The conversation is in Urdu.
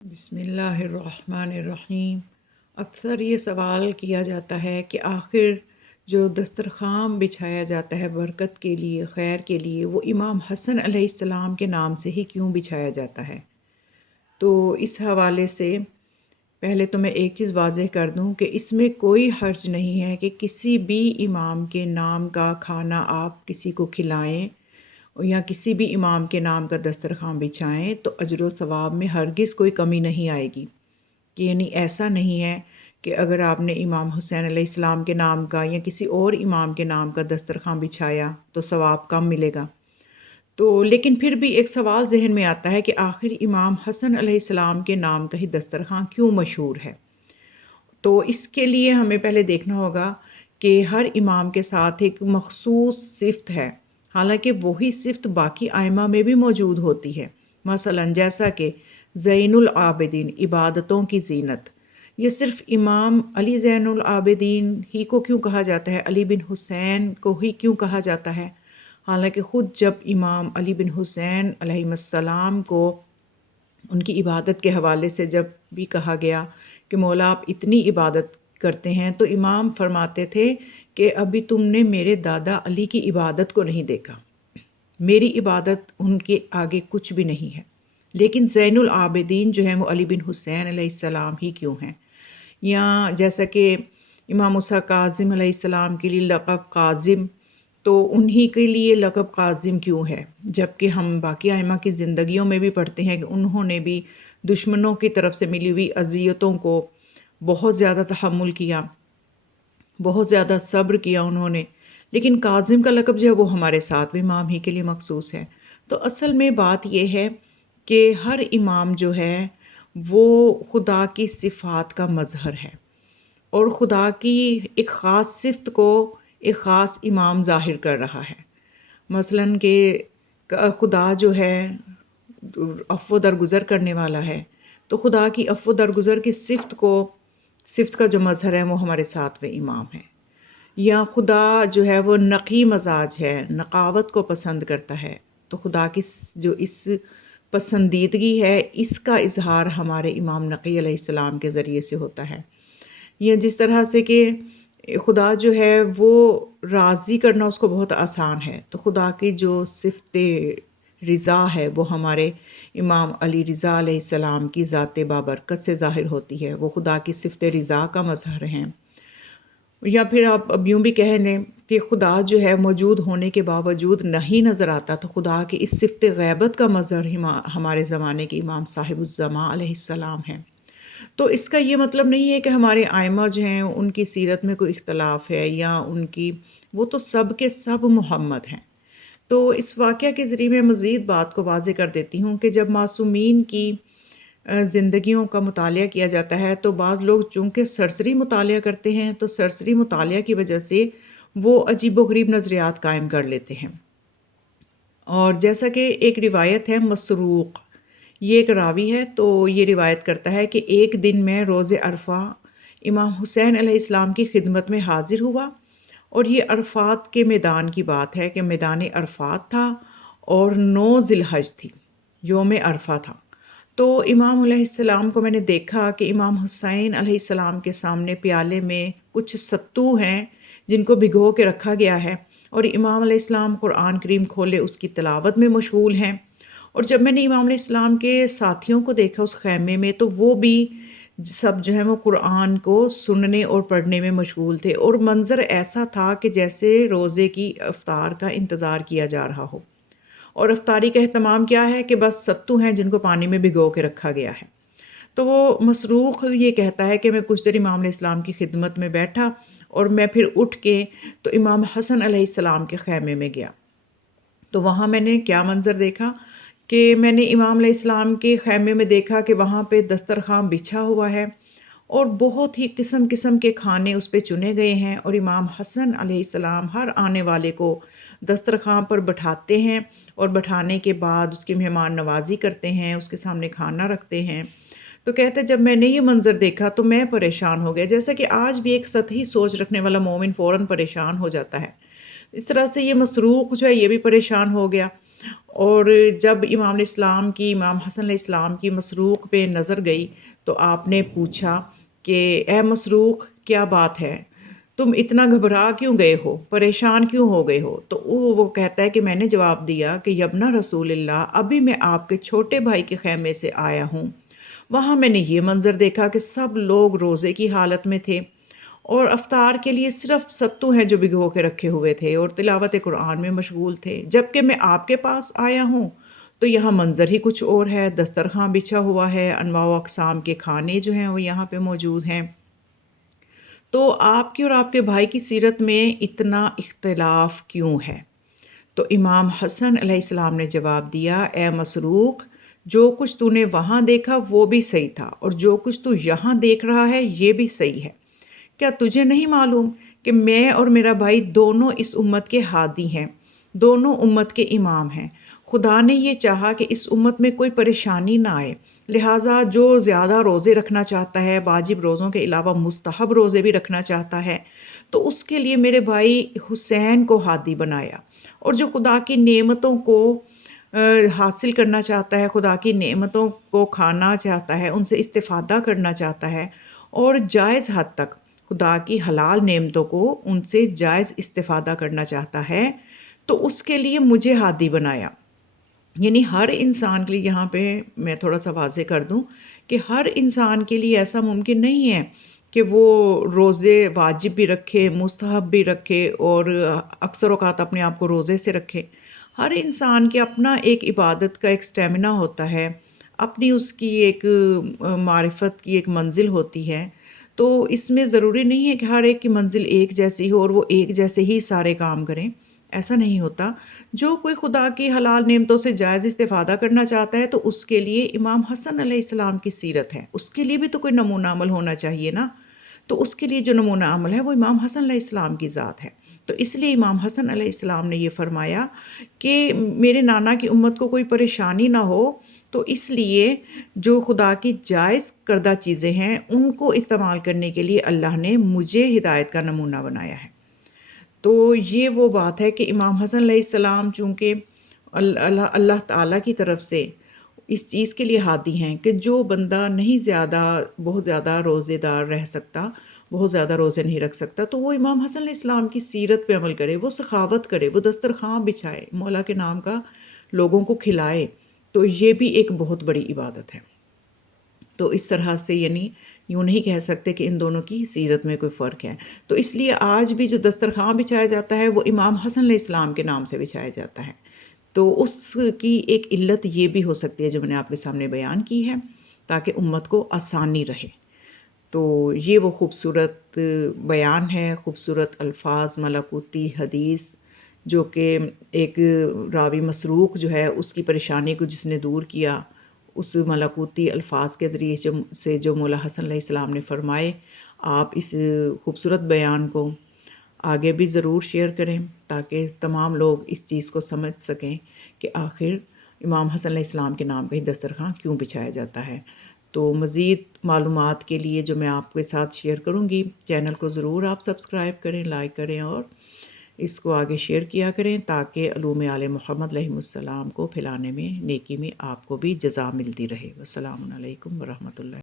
بسم اللہ الرحمن الرحیم۔ اکثر یہ سوال کیا جاتا ہے کہ آخر جو دسترخوان بچھایا جاتا ہے برکت کے لیے، خیر کے لیے، وہ امام حسن علیہ السلام کے نام سے ہی کیوں بچھایا جاتا ہے؟ تو اس حوالے سے پہلے تو میں ایک چیز واضح کر دوں کہ اس میں کوئی حرج نہیں ہے کہ کسی بھی امام کے نام کا کھانا آپ کسی کو کھلائیں یا کسی بھی امام کے نام کا دسترخوان بچھائیں تو اجر و ثواب میں ہرگز کوئی کمی نہیں آئے گی۔ کہ یعنی ایسا نہیں ہے کہ اگر آپ نے امام حسین علیہ السلام کے نام کا یا کسی اور امام کے نام کا دسترخوان بچھایا تو ثواب کم ملے گا۔ تو لیکن پھر بھی ایک سوال ذہن میں آتا ہے کہ آخر امام حسن علیہ السلام کے نام کا ہی دسترخوان کیوں مشہور ہے؟ تو اس کے لیے ہمیں پہلے دیکھنا ہوگا کہ ہر امام کے ساتھ ایک مخصوص صفت ہے، حالانکہ وہی صفت باقی ائمہ میں بھی موجود ہوتی ہے۔ مثلا جیسا کہ زین العابدین، عبادتوں کی زینت، یہ صرف امام علی زین العابدین ہی کو کیوں کہا جاتا ہے، علی بن حسین کو ہی کیوں کہا جاتا ہے؟ حالانکہ خود جب امام علی بن حسین علیہ السلام کو ان کی عبادت کے حوالے سے جب بھی کہا گیا کہ مولا آپ اتنی عبادت کرتے ہیں، تو امام فرماتے تھے کہ ابھی تم نے میرے دادا علی کی عبادت کو نہیں دیکھا، میری عبادت ان کے آگے کچھ بھی نہیں ہے۔ لیکن زین العابدین جو ہیں وہ علی بن حسین علیہ السلام ہی کیوں ہیں؟ یا جیسا کہ امام موسیٰ کاظم علیہ السلام کے لیے لقب کاظم، تو انہی کے لیے لقب کاظم کیوں ہے؟ جبکہ ہم باقی ائمہ کی زندگیوں میں بھی پڑھتے ہیں کہ انہوں نے بھی دشمنوں کی طرف سے ملی ہوئی اذیتوں کو بہت زیادہ تحمل کیا، بہت زیادہ صبر کیا انہوں نے، لیکن کاظم کا لقب جو ہے وہ ہمارے ساتھ بھی امام ہی کے لیے مخصوص ہے۔ تو اصل میں بات یہ ہے کہ ہر امام جو ہے وہ خدا کی صفات کا مظہر ہے، اور خدا کی ایک خاص صفت کو ایک خاص امام ظاہر کر رہا ہے۔ مثلاً کہ خدا جو ہے عفو درگزر کرنے والا ہے، تو خدا کی عفو درگزر کی صفت کا جو مظہر ہے وہ ہمارے ساتویں امام ہے۔ یا خدا جو ہے وہ نقی مزاج ہے، نقاوت کو پسند کرتا ہے، تو خدا کی جو اس پسندیدگی ہے اس کا اظہار ہمارے امام نقی علیہ السلام کے ذریعے سے ہوتا ہے۔ یا جس طرح سے کہ خدا جو ہے وہ راضی کرنا اس کو بہت آسان ہے، تو خدا کی جو صفت رضا ہے وہ ہمارے امام علی رضا علیہ السلام کی ذات بابرکت سے ظاہر ہوتی ہے، وہ خدا کی صفت رضا کا مظہر ہیں۔ یا پھر آپ اب یوں بھی کہہ لیں کہ خدا جو ہے موجود ہونے کے باوجود نہیں نظر آتا، تو خدا کی اس صفت غیبت کا مظہر ہمارے زمانے کے امام صاحب الزمان علیہ السلام ہیں۔ تو اس کا یہ مطلب نہیں ہے کہ ہمارے ائمہ جو ہیں ان کی سیرت میں کوئی اختلاف ہے یا وہ تو سب کے سب محمد ہیں۔ تو اس واقعہ کے ذریعے میں مزید بات کو واضح کر دیتی ہوں کہ جب معصومین کی زندگیوں کا مطالعہ کیا جاتا ہے تو بعض لوگ چونکہ سرسری مطالعہ کرتے ہیں تو سرسری مطالعہ کی وجہ سے وہ عجیب و غریب نظریات قائم کر لیتے ہیں۔ اور جیسا کہ ایک روایت ہے مسروق، یہ ایک راوی ہے، تو یہ روایت کرتا ہے کہ ایک دن میں روز عرفہ امام حسین علیہ السلام کی خدمت میں حاضر ہوا، اور یہ عرفات کے میدان کی بات ہے کہ میدان عرفات تھا اور 9 ذی الحج تھی، یوم عرفہ تھا۔ تو امام علیہ السلام کو میں نے دیکھا کہ امام حسین علیہ السلام کے سامنے پیالے میں کچھ ستو ہیں جن کو بھگو کے رکھا گیا ہے، اور امام علیہ السلام قرآن کریم کھولے اس کی تلاوت میں مشغول ہیں۔ اور جب میں نے امام علیہ السلام کے ساتھیوں کو دیکھا اس خیمے میں، تو وہ بھی سب جو ہے وہ قرآن کو سننے اور پڑھنے میں مشغول تھے، اور منظر ایسا تھا کہ جیسے روزے کی افطار کا انتظار کیا جا رہا ہو۔ اور افطاری کا اہتمام کیا ہے کہ بس ستو ہیں جن کو پانی میں بھگو کے رکھا گیا ہے۔ تو وہ مسروق یہ کہتا ہے کہ میں کچھ دیر امام علیہ السلام کی خدمت میں بیٹھا، اور میں پھر اٹھ کے تو امام حسن علیہ السلام کے خیمے میں گیا۔ تو وہاں میں نے کیا منظر دیکھا کہ میں نے امام علیہ السلام کے خیمے میں دیکھا کہ وہاں پہ دسترخوان بچھا ہوا ہے، اور بہت ہی قسم قسم کے کھانے اس پہ چنے گئے ہیں، اور امام حسن علیہ السلام ہر آنے والے کو دسترخوان پر بٹھاتے ہیں، اور بٹھانے کے بعد اس کی مہمان نوازی کرتے ہیں، اس کے سامنے کھانا رکھتے ہیں۔ تو کہتے جب میں نے یہ منظر دیکھا تو میں پریشان ہو گیا، جیسا کہ آج بھی ایک سطحی سوچ رکھنے والا مومن فوراً پریشان ہو جاتا ہے، اس طرح سے یہ مسروق جو ہے یہ بھی پریشان ہو گیا۔ اور جب امام حسن علیہ السلام کی مسروق پہ نظر گئی تو آپ نے پوچھا کہ اے مسروق کیا بات ہے، تم اتنا گھبرا کیوں گئے ہو، پریشان کیوں ہو گئے ہو؟ تو وہ کہتا ہے کہ میں نے جواب دیا کہ یبنا رسول اللہ، ابھی میں آپ کے چھوٹے بھائی کے خیمے سے آیا ہوں، وہاں میں نے یہ منظر دیکھا کہ سب لوگ روزے کی حالت میں تھے اور افطار کے لیے صرف ستو ہیں جو بھگو کے رکھے ہوئے تھے اور تلاوت قرآن میں مشغول تھے، جبکہ میں آپ کے پاس آیا ہوں تو یہاں منظر ہی کچھ اور ہے، دسترخوان بچھا ہوا ہے، انواع و اقسام کے کھانے جو ہیں وہ یہاں پہ موجود ہیں۔ تو آپ کی اور آپ کے بھائی کی سیرت میں اتنا اختلاف کیوں ہے؟ تو امام حسن علیہ السلام نے جواب دیا، اے مسروق، جو کچھ تو نے وہاں دیکھا وہ بھی صحیح تھا اور جو کچھ تو یہاں دیکھ رہا ہے یہ بھی صحیح ہے۔ کیا تجھے نہیں معلوم کہ میں اور میرا بھائی دونوں اس امت کے ہادی ہیں، دونوں امت کے امام ہیں؟ خدا نے یہ چاہا کہ اس امت میں کوئی پریشانی نہ آئے، لہٰذا جو زیادہ روزے رکھنا چاہتا ہے، واجب روزوں کے علاوہ مستحب روزے بھی رکھنا چاہتا ہے، تو اس کے لیے میرے بھائی حسین کو ہادی بنایا، اور جو خدا کی نعمتوں کو حاصل کرنا چاہتا ہے، خدا کی نعمتوں کو کھانا چاہتا ہے، ان سے استفادہ کرنا چاہتا ہے اور جائز حد تک خدا کی حلال نعمتوں کو ان سے جائز استفادہ کرنا چاہتا ہے، تو اس کے لیے مجھے ہادی بنایا۔ یعنی ہر انسان کے لیے، یہاں پہ میں تھوڑا سا واضح کر دوں کہ ہر انسان کے لیے ایسا ممکن نہیں ہے کہ وہ روزے واجب بھی رکھے، مستحب بھی رکھے اور اکثر اوقات اپنے آپ کو روزے سے رکھے۔ ہر انسان کے اپنا ایک عبادت کا ایک سٹیمنا ہوتا ہے، اپنی اس کی ایک معرفت کی ایک منزل ہوتی ہے۔ تو اس میں ضروری نہیں ہے کہ ہر ایک کی منزل ایک جیسی ہو اور وہ ایک جیسے ہی سارے کام کریں، ایسا نہیں ہوتا۔ جو کوئی خدا کی حلال نعمتوں سے جائز استفادہ کرنا چاہتا ہے تو اس کے لیے امام حسن علیہ السلام کی سیرت ہے، اس کے لیے بھی تو کوئی نمونہ عمل ہونا چاہیے نا۔ تو اس کے لیے جو نمونہ عمل ہے وہ امام حسن علیہ السلام کی ذات ہے۔ تو اس لیے امام حسن علیہ السلام نے یہ فرمایا کہ میرے نانا کی امت کو کوئی پریشانی نہ ہو، تو اس لیے جو خدا کی جائز کردہ چیزیں ہیں ان کو استعمال کرنے کے لیے اللہ نے مجھے ہدایت کا نمونہ بنایا ہے۔ تو یہ وہ بات ہے کہ امام حسن علیہ السلام چونکہ اللہ تعالیٰ کی طرف سے اس چیز کے لیے ہادی ہیں کہ جو بندہ نہیں بہت زیادہ روزے دار رہ سکتا، بہت زیادہ روزے نہیں رکھ سکتا، تو وہ امام حسن علیہ السلام کی سیرت پہ عمل کرے، وہ سخاوت کرے، وہ دسترخوان بچھائے، مولا کے نام کا لوگوں کو کھلائے، تو یہ بھی ایک بہت بڑی عبادت ہے۔ تو اس طرح سے یعنی یوں نہیں کہہ سکتے کہ ان دونوں کی سیرت میں کوئی فرق ہے۔ تو اس لیے آج بھی جو دسترخوان بچھایا جاتا ہے وہ امام حسن علیہ السلام کے نام سے بچھایا جاتا ہے۔ تو اس کی ایک علت یہ بھی ہو سکتی ہے جو میں نے آپ کے سامنے بیان کی ہے، تاکہ امت کو آسانی رہے۔ تو یہ وہ خوبصورت بیان ہے، خوبصورت الفاظ، ملکوتی حدیث، جو کہ ایک راوی مسروق جو ہے اس کی پریشانی کو جس نے دور کیا، اس ملکوتی الفاظ کے ذریعے سے جو مولا حسن علیہ السلام نے فرمائے، آپ اس خوبصورت بیان کو آگے بھی ضرور شیئر کریں تاکہ تمام لوگ اس چیز کو سمجھ سکیں کہ آخر امام حسن علیہ السلام کے نام پہ ہی دسترخوان کیوں بچھایا جاتا ہے۔ تو مزید معلومات کے لیے جو میں آپ کے ساتھ شیئر کروں گی، چینل کو ضرور آپ سبسکرائب کریں، لائک کریں اور اس کو آگے شیئر کیا کریں تاکہ علوم آل محمد علیہ السلام کو پھیلانے میں، نیکی میں آپ کو بھی جزا ملتی رہے۔ والسلام علیکم ورحمۃ اللہ۔